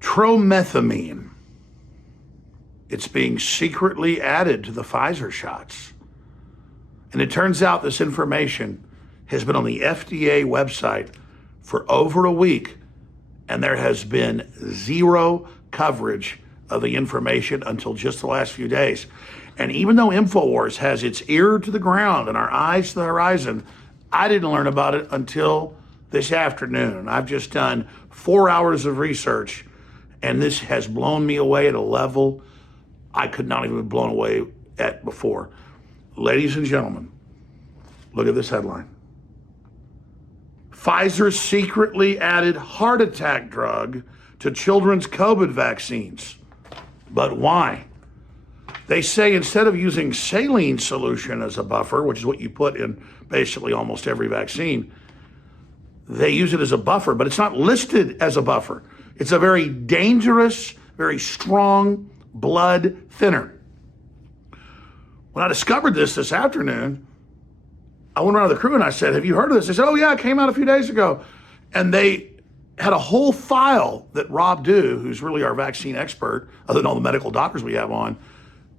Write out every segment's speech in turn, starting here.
Tromeramina. It's being secretly added to the Pfizer shots. And it turns out this information has been on the FDA website for over a week, and there has been zero coverage of the information until just the last few days. And even though InfoWars has its ear to the ground and our eyes to the horizon, I didn't learn about it until this afternoon. I've just done 4 hours of research, and this has blown me away at a level I could not even be blown away at before. Ladies and gentlemen, look at this headline. Pfizer secretly added heart attack drug to children's COVID vaccines. But why? They say instead of using saline solution as a buffer, which is what you put in basically almost every vaccine, they use it as a buffer, but it's not listed as a buffer. It's a very dangerous, very strong blood thinner. When I discovered this afternoon, I went around to the crew and I said, have you heard of this? They said, oh yeah, it came out a few days ago. And they had a whole file that Rob Dew, who's really our vaccine expert, other than all the medical doctors we have on,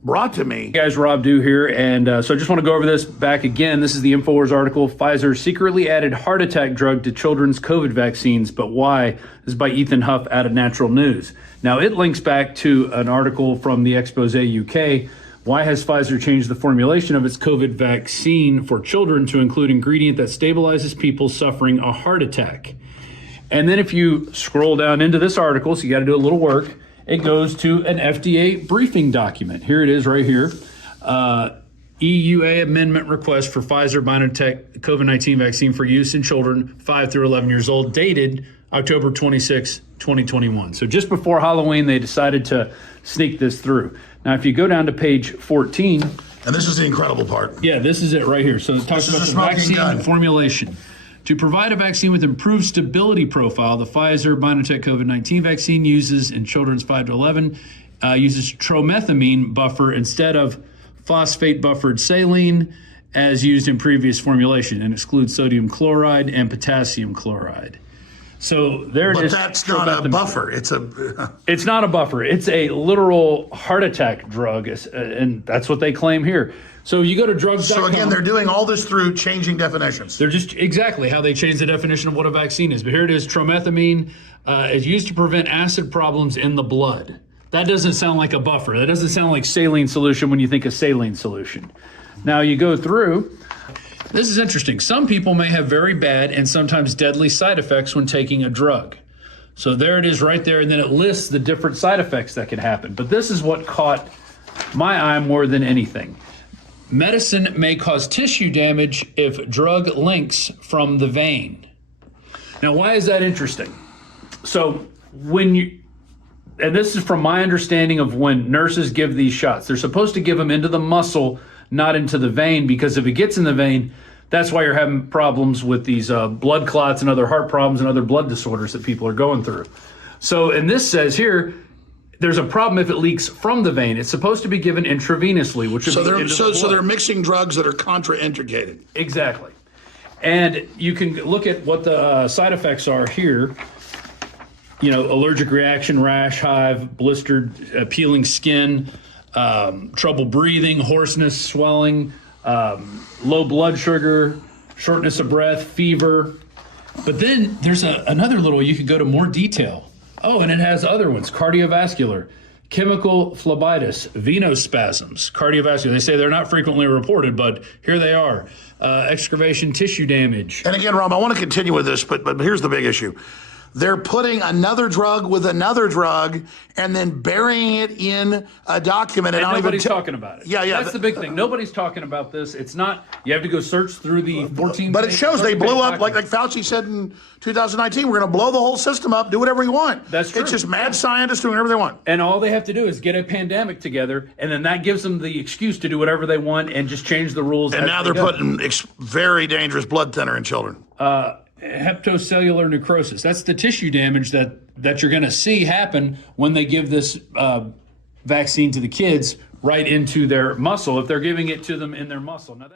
brought to me. Hey guys, Rob Dew here. And so I just want to go over this back again. This is the InfoWars article. Pfizer secretly added heart attack drug to children's COVID vaccines, but why? This is by Ethan Huff out of Natural News. Now it links back to an article from the Expose UK. Why has Pfizer changed the formulation of its COVID vaccine for children to include ingredient that stabilizes people suffering a heart attack? And then if you scroll down into this article, so you got to do a little work, it goes to an FDA briefing document. Here it is right here. EUA amendment request for Pfizer-BioNTech COVID-19 vaccine for use in children 5 through 11 years old, dated October 26, 2021. So just before Halloween, they decided to sneak this through. Now, if you go down to page 14. And this is the incredible part. Yeah, this is it right here. So it talks about the vaccine formulation. To provide a vaccine with improved stability profile, the Pfizer-BioNTech COVID-19 vaccine uses in children's 5 to 11, uses tromethamine buffer instead of phosphate buffered saline as used in previous formulation, and excludes sodium chloride and potassium chloride. So there it is. But that's not a buffer. It's not a buffer. It's a literal heart attack drug, and that's what they claim here. So you go to drugs.com. So again, they're doing all this through changing definitions. They're just exactly how they change the definition of what a vaccine is. But here it is. Tromethamine is used to prevent acid problems in the blood. That doesn't sound like a buffer. That doesn't sound like saline solution when you think of saline solution. Now you go through. This is interesting. Some people may have very bad and sometimes deadly side effects when taking a drug. So there it is right there, and then it lists the different side effects that can happen. But this is what caught my eye more than anything. Medicine may cause tissue damage if drug links from the vein. Now, why is that interesting? So and this is from my understanding of when nurses give these shots, they're supposed to give them into the muscle, not into the vein, because if it gets in the vein, that's why you're having problems with these blood clots and other heart problems and other blood disorders that people are going through. So, and this says here, there's a problem if it leaks from the vein. It's supposed to be given intravenously, which so they're mixing drugs that are contraindicated. Exactly. And you can look at what the side effects are here. You know, allergic reaction, rash, hive, blistered, peeling skin, trouble breathing, hoarseness, swelling, low blood sugar, shortness of breath, fever. But then there's another little, you could go to more detail. Oh, and it has other ones, cardiovascular, chemical phlebitis, venospasms, cardiovascular. They say they're not frequently reported, but here they are. Excavation tissue damage. And again, Rob, I want to continue with this, but here's the big issue. They're putting another drug with another drug and then burying it in a document. And nobody's talking about it. Yeah. That's the big thing. Nobody's talking about this. It's not, you have to go search through the 14. But it shows they blew up, like Fauci said in 2019, we're going to blow the whole system up, do whatever we want. That's true. It's just mad scientists doing whatever they want. And all they have to do is get a pandemic together, and then that gives them the excuse to do whatever they want and just change the rules. And now they're putting very dangerous blood thinner in children. Hepatocellular necrosis. That's the tissue damage that you're going to see happen when they give this vaccine to the kids right into their muscle, if they're giving it to them in their muscle. Now